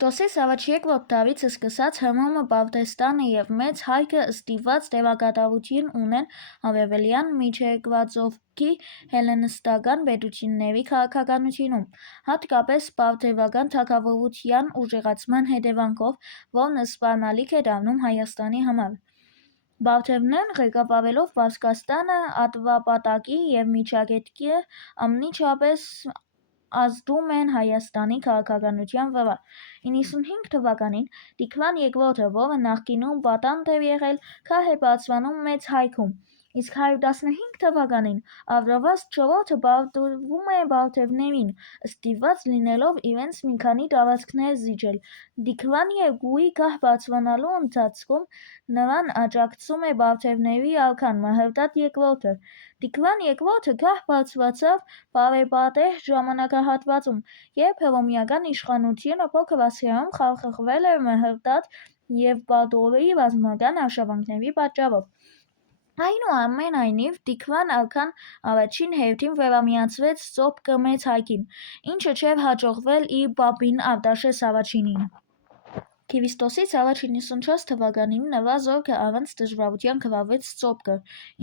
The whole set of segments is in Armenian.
Քրիստոսից առաջ երկրորդ Դավիթը սկսած Հռոմը, Պարտեստանը և Մեծ Հայքը ստիպված տեղեկատվություն ունեն Արևելյան միջերկրածովքի հելլենստական պետությունների քաղաքականությունում, հատկապես պարթևական թագավորության ուժեղացման հետևանքով, որն սպառնալիք է դառնում Հայաստանի համար։ Պարթևներն ղեկավարելով Պարսկաստանը, Ատրպատակի և Միջագետքը անմիջապես ազդում են Հայաստանի քաղաքականության վրա։ 95 թվականին Տիգրան II-ը, որը նախկինում պատանդ էր եղել, քար է բարձրանում Մեծ Հայքում, իսկ 115 թվականին Ադրավաստ IV-ը պարտվում է պարթևներին, ստիպված լինելով իրենց մի քանի տարածքներ զիջել։ Տիգրան II-ի քար բարձրանալու ընթացքում նրան աջակցում է պարթևների արքան Մհրդադ II-ը։ Տիգրան II-ը քար բարձրացավ բարեպատեհ ժամանակահատվածում, երբ հռոմեական իշխանությունը փոքր Ասիայում խարխկվել էր Մհրդադ և Բադորի ռազմական արշավանքների պատճառով։ Այնուամենայնիվ, Տիգրան արքան առաջին հերթին վերամիացվեց Ծոպկը Մեծ Հայքին, ինչը չէր հաջողվել իր պապին Արտաշես I-ին։ Քրիստոսից առաջ 94 թվականին նրա զորքը առանց դժվարության գրավեց Ծոպկը,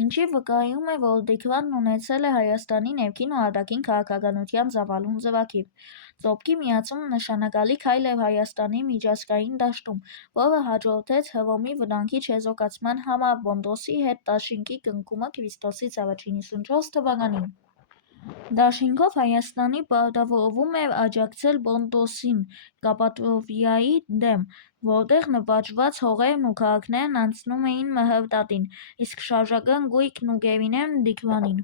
ինչի վկայում է, որ Տիգրանն ունեցել է Հայաստանի ներքին ու արտաքին քաղաքականության ծավալուն ծրագիր։ Ծոպկի միացումը նշանակալի քայլ էր Հայաստանի միջազգային դաշտում, որը հաջորդեց Հռոմի վտանգի չեզոքացման համար Պոնդոսի հետ դաշինքի կնքումը Քրիստոսից առաջ 94 թվականին։ Դաշինքով Հայաստանը պարտավորվում էր աջակցել Պոնդոսին Կապադոկիայի դեմ, որտեղ նվաճված հողերն ու քաղաքներն անցնում էին Մհրդադին, իսկ շարժական գույքն ու գերիներն Տիգրանին։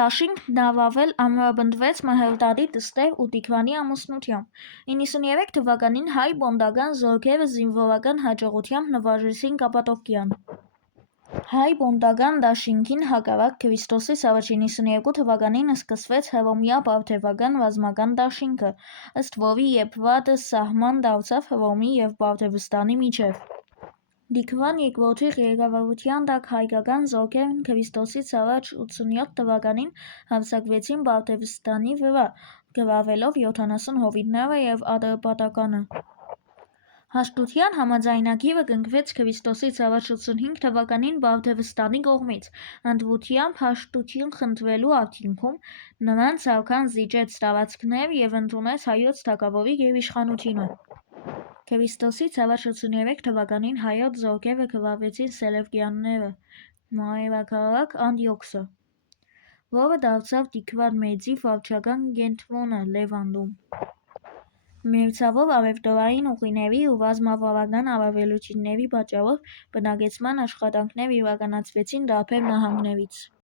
Դաշինքն առավել ամրապնդվեց Մհրդադի դստեր ու Տիգրանի ամուսնությամբ։ 93 թվականին հայ-պոնդական զորքերը զինվորական հաջողությամբ նվաճեցին Կապադոկիան։ Հայ-պոնդական դաշինքին հակառակ Քրիստոսից առաջ 92 թվականին սկսվեց Հռոմեա-պարթևական ռազմական դաշինքը, ըստ որի Եփրատը սահման դարձավ Հռոմի և Պարթևստանի միջև։ Տիգրան II-ի ղեկավարության տակ հայկական զորքերն Քրիստոսից առաջ 87 թվականին հարձակվեցին Պարթևստանի վրա, գրավելով 70 հովիտները և Ատրպատականը։ Հաշտության համաձայնագիրը կնքվեց Քրիստոսից առաջ 85 թվականին Պարթևստանի կողմից։ Ընդդիմությամբ հաշտություն խնդրելու արդյունքում նրանց արքան զիջեց տարածքներ և ընդունեց հայոց թագավորի գերիշխանությունը։ Քրիստոսից առաջ 83 թվականին հայոց զորքերը գրավեցին սելևկյանները մայրաքաղաք Անտիոքոս, որը դարձավ Տիգրան Մեծի վարչական կենտրոնը Լևանտում։ Մերձավոր առևտրային ուղիների ու ռազմավարական առավելությունների պատճառով բնակեցման աշխատանքներ իրականացվեցին տարբեր նահանգներից։